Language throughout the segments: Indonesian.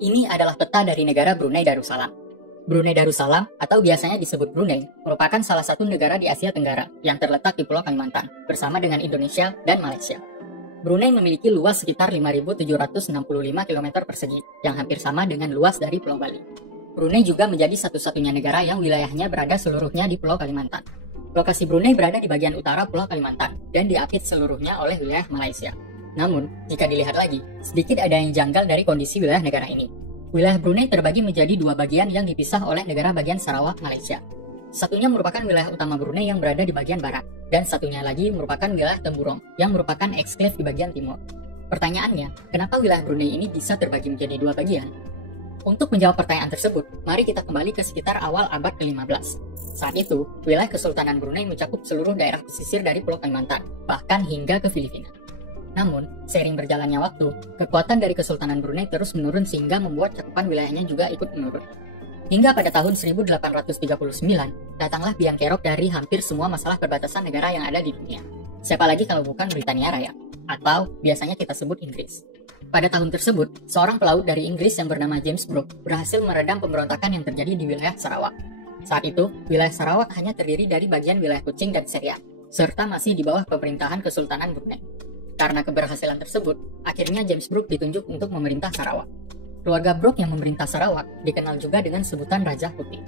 Ini adalah peta dari negara Brunei Darussalam. Brunei Darussalam, atau biasanya disebut Brunei, merupakan salah satu negara di Asia Tenggara yang terletak di Pulau Kalimantan, bersama dengan Indonesia dan Malaysia. Brunei memiliki luas sekitar 5.765 km persegi, yang hampir sama dengan luas dari Pulau Bali. Brunei juga menjadi satu-satunya negara yang wilayahnya berada seluruhnya di Pulau Kalimantan. Lokasi Brunei berada di bagian utara Pulau Kalimantan, dan diapit seluruhnya oleh wilayah Malaysia. Namun, jika dilihat lagi, sedikit ada yang janggal dari kondisi wilayah negara ini. Wilayah Brunei terbagi menjadi dua bagian yang dipisah oleh negara bagian Sarawak, Malaysia. Satunya merupakan wilayah utama Brunei yang berada di bagian barat, dan satunya lagi merupakan wilayah Temburong yang merupakan eksklave di bagian timur. Pertanyaannya, kenapa wilayah Brunei ini bisa terbagi menjadi dua bagian? Untuk menjawab pertanyaan tersebut, mari kita kembali ke sekitar awal abad ke-15. Saat itu, wilayah Kesultanan Brunei mencakup seluruh daerah pesisir dari Pulau Kalimantan, bahkan hingga ke Filipina. Namun, seiring berjalannya waktu, kekuatan dari Kesultanan Brunei terus menurun sehingga membuat cakupan wilayahnya juga ikut menurun. Hingga pada tahun 1839, datanglah biang kerok dari hampir semua masalah perbatasan negara yang ada di dunia. Siapa lagi kalau bukan Britania Raya, atau biasanya kita sebut Inggris. Pada tahun tersebut, seorang pelaut dari Inggris yang bernama James Brooke berhasil meredam pemberontakan yang terjadi di wilayah Sarawak. Saat itu, wilayah Sarawak hanya terdiri dari bagian wilayah Kuching dan Serian, serta masih di bawah pemerintahan Kesultanan Brunei. Karena keberhasilan tersebut, akhirnya James Brooke ditunjuk untuk memerintah Sarawak. Keluarga Brooke yang memerintah Sarawak dikenal juga dengan sebutan Raja Putih.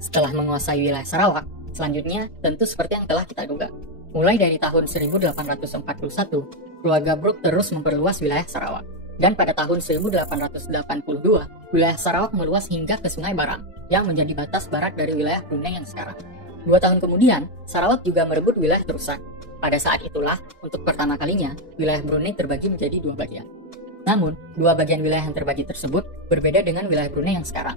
Setelah menguasai wilayah Sarawak, selanjutnya tentu seperti yang telah kita duga. Mulai dari tahun 1841, keluarga Brooke terus memperluas wilayah Sarawak. Dan pada tahun 1882, wilayah Sarawak meluas hingga ke Sungai Barang, yang menjadi batas barat dari wilayah Brunei yang sekarang. 2 tahun kemudian, Sarawak juga merebut wilayah Terusan. Pada saat itulah, untuk pertama kalinya, wilayah Brunei terbagi menjadi 2 bagian. Namun, 2 bagian wilayah yang terbagi tersebut berbeda dengan wilayah Brunei yang sekarang.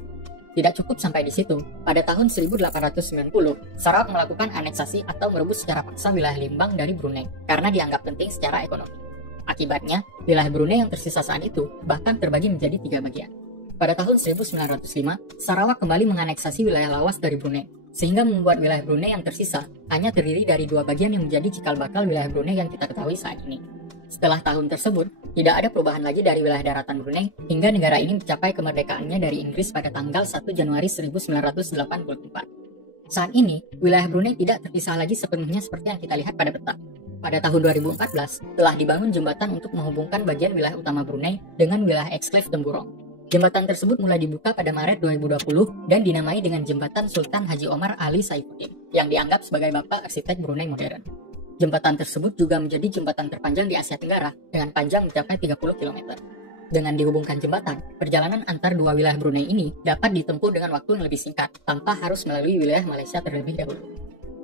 Tidak cukup sampai di situ, pada tahun 1890, Sarawak melakukan aneksasi atau merebut secara paksa wilayah Limbang dari Brunei, karena dianggap penting secara ekonomi. Akibatnya, wilayah Brunei yang tersisa saat itu bahkan terbagi menjadi 3 bagian. Pada tahun 1905, Sarawak kembali menganeksasi wilayah lawas dari Brunei, sehingga membuat wilayah Brunei yang tersisa hanya terdiri dari 2 bagian yang menjadi cikal bakal wilayah Brunei yang kita ketahui saat ini. Setelah tahun tersebut, tidak ada perubahan lagi dari wilayah daratan Brunei hingga negara ini mencapai kemerdekaannya dari Inggris pada tanggal 1 Januari 1984. Saat ini, wilayah Brunei tidak terpisah lagi sepenuhnya seperti yang kita lihat pada peta. Pada tahun 2014, telah dibangun jembatan untuk menghubungkan bagian wilayah utama Brunei dengan wilayah eksklave Temburong. Jembatan tersebut mulai dibuka pada Maret 2020 dan dinamai dengan Jembatan Sultan Haji Omar Ali Saifuddin, yang dianggap sebagai bapak arsitek Brunei modern. Jembatan tersebut juga menjadi jembatan terpanjang di Asia Tenggara dengan panjang mencapai 30 km. Dengan dihubungkan jembatan, perjalanan antar 2 wilayah Brunei ini dapat ditempuh dengan waktu yang lebih singkat, tanpa harus melalui wilayah Malaysia terlebih dahulu.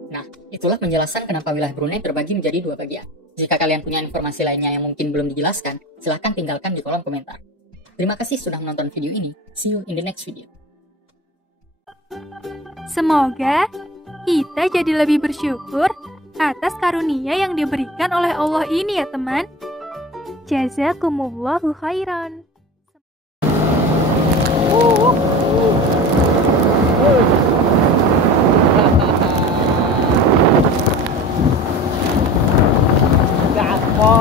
Nah, itulah penjelasan kenapa wilayah Brunei terbagi menjadi 2 bagian. Jika kalian punya informasi lainnya yang mungkin belum dijelaskan, silahkan tinggalkan di kolom komentar. Terima kasih sudah menonton video ini. See you in the next video. Semoga kita jadi lebih bersyukur atas karunia yang diberikan oleh Allah ini ya teman. Jazakumullahu khairan. Gak apa.